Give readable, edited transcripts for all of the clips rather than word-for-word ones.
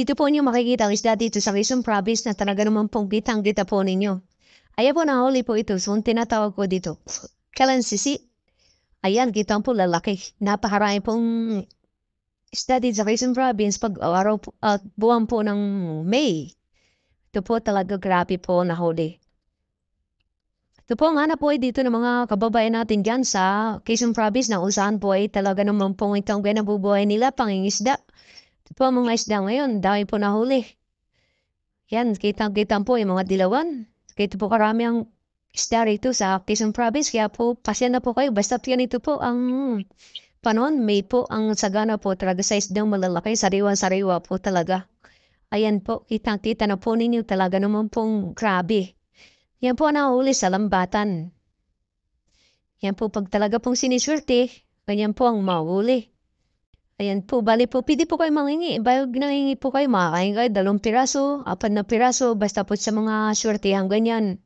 Dito po niyo makikita ang isda dito sa Quezon Province na talaga naman pong kitang-kita po ninyo. Ayan po nahuli po ito. So, ang tinatawag ko dito, kalansisi. Ayan, kita po lalaki. Napakarami pong isda dito sa Quezon Province pag araw po, buwan po ng May. Ito po talaga grabe po nahuli. Ito po nga na po ay dito ng mga kababayan natin dyan sa Quezon Province na usahan po ay talaga naman pong itong nabubuhay nila pangingisda. Ito po mga isda ngayon, dami po nahuli. Yan, kitang-kita po yung mga dilawan. Kito po karami ang isda rito sa Quezon Province. Kaya po, pasya na po kayo. Basta yan ito po ang panon. May po ang sagana po talaga sa isdang malalaki. Sariwa-sariwa po talaga. Ayan po, kitang-kita na po ninyo talaga naman pong grabe. Yan po ang nahuli sa lambatan. Yan po pag talaga pong siniswerte, ganyan po ang mahuli. Ayan po, bali po, pwede po kayo mangingi. Bayag nangingi po kayo, makakain kayo, 2 piraso, 4 na piraso, basta po sa mga swertehang ganyan.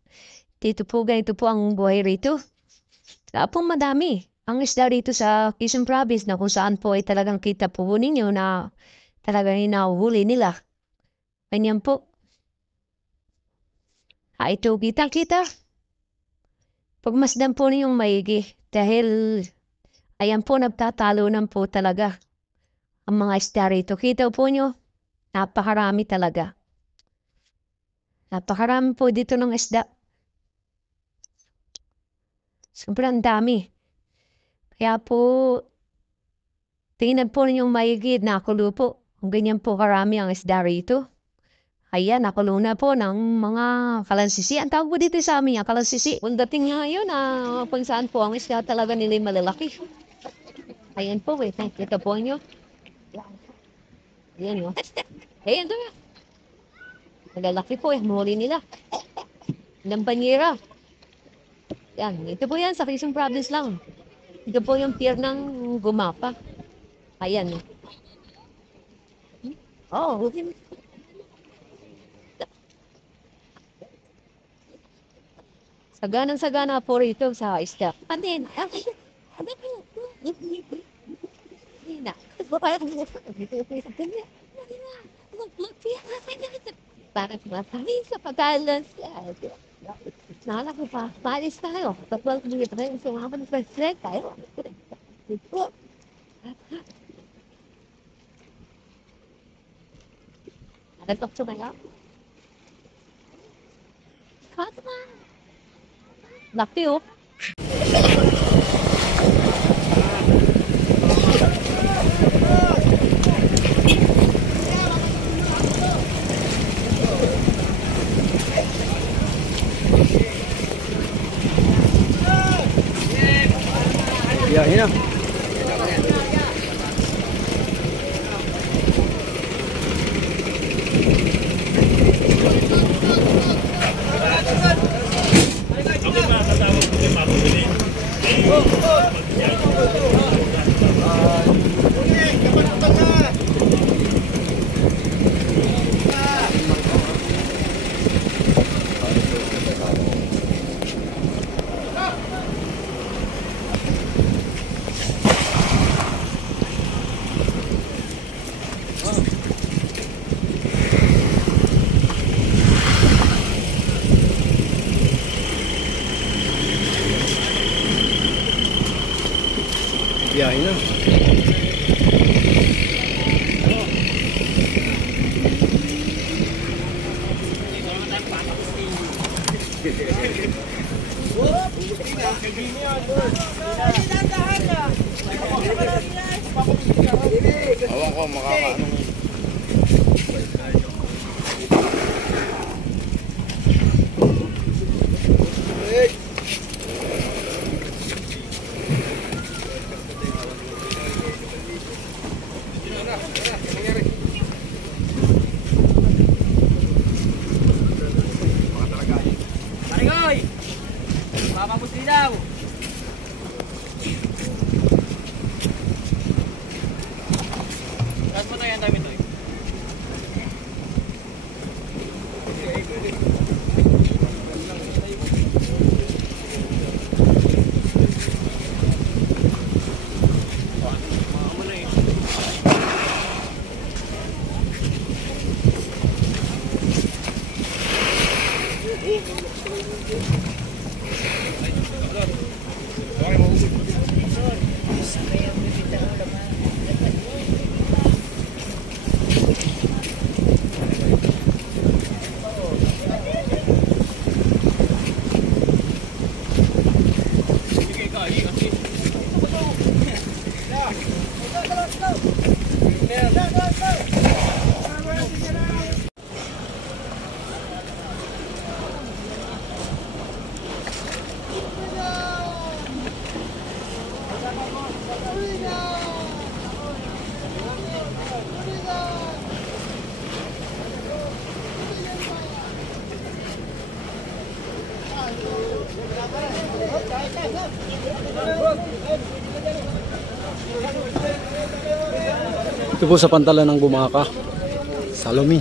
Dito po, ganito po ang buhay rito. Kaya po madami. Ang isda rito sa Quezon Province na kung saan po ay talagang kita po ninyo na talagang inahuhuli nila. Ganyan po. Ito, kita-kita. Pagmasdan po ninyong maigi dahil ayan po, nagtatalunan po talaga. Ang mga isda rito, kita po nyo, napakarami talaga. Napakarami po dito ng isda. Sobrang dami. Kaya po, tingnan po ninyong maigid, nakulo po. Kung ganyan po karami ang isda rito. Ayan, nakulo na po ng mga kalansisi. Ang tawag po dito sa amin, kalansisi. Kung dating nga yun, kung saan po ang isda talaga nila malalaki. Ayan po, wait, kita po nyo. Ayan o. Ayan to. Malalaki po huli nila. Ilang banyera. Yan, ito po yan sa Quezon Province lang. Ito po yung pier ng Gumapa. Ayan. Oh, okay. Saganang-sagana po rito sa isda. Anin, para kumasahin sa pagkalas. Nala ko pa, maalis tayo. Tapos dito tayo, sumama ng president tayo. Ito. Nagatok sumaya. Katma. Laki oh. Ya, ini. Biyahe na. Awan ko makakaano. Ito po sa pantalan ng Gumaka, Salome.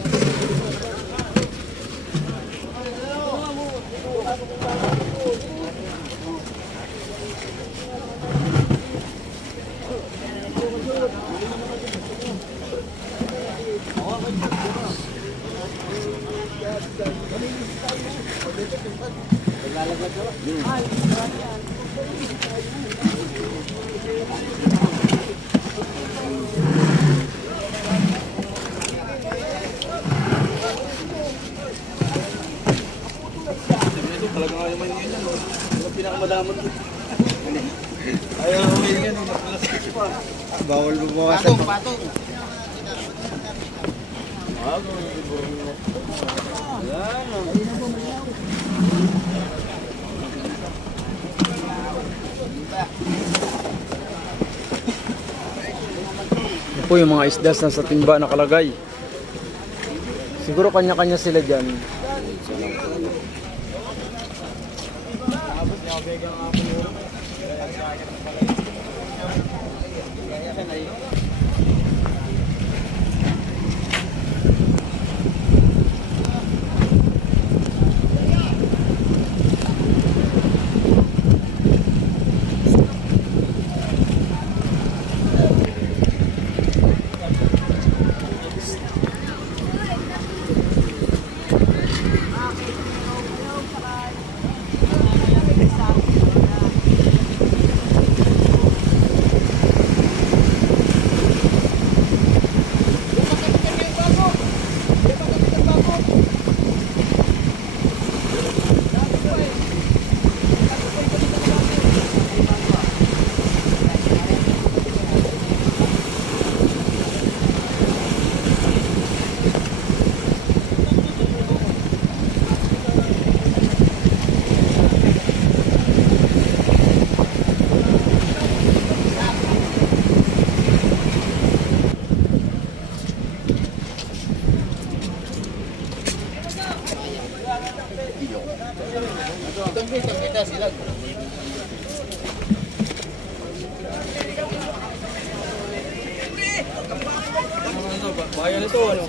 Talaga nga naman yun yan. Ang pinakamadamot. Ayaw naman yun yan. Mas pa. Bawal bumawasan. Patong. Ito po yung mga isdas na sa timba nakalagay. Siguro kanya-kanya sila dyan. Bayan ito, ano?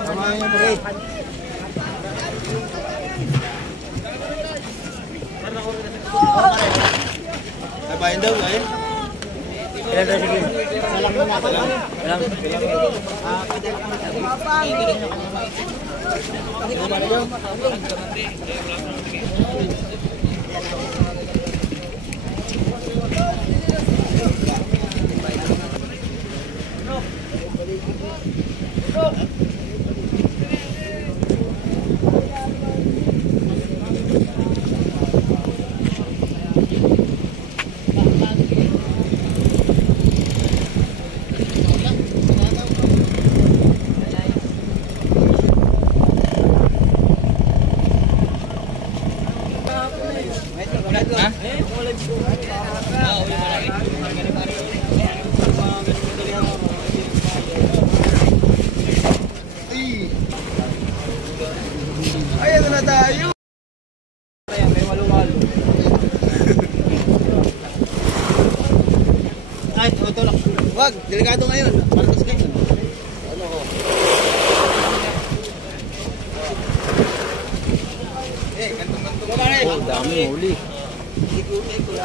Tama yung break. Ay, bayan daw, eh? Ilan daw, sige. Salang muna ako. Salang. Ay, ano na tayo? May walo-walo. Ay, ito lang. Wag, delikado ngayon. Marcos kayo. Ano ko? Gantong-gantong. Oh, dami huli. Ikot-ikot.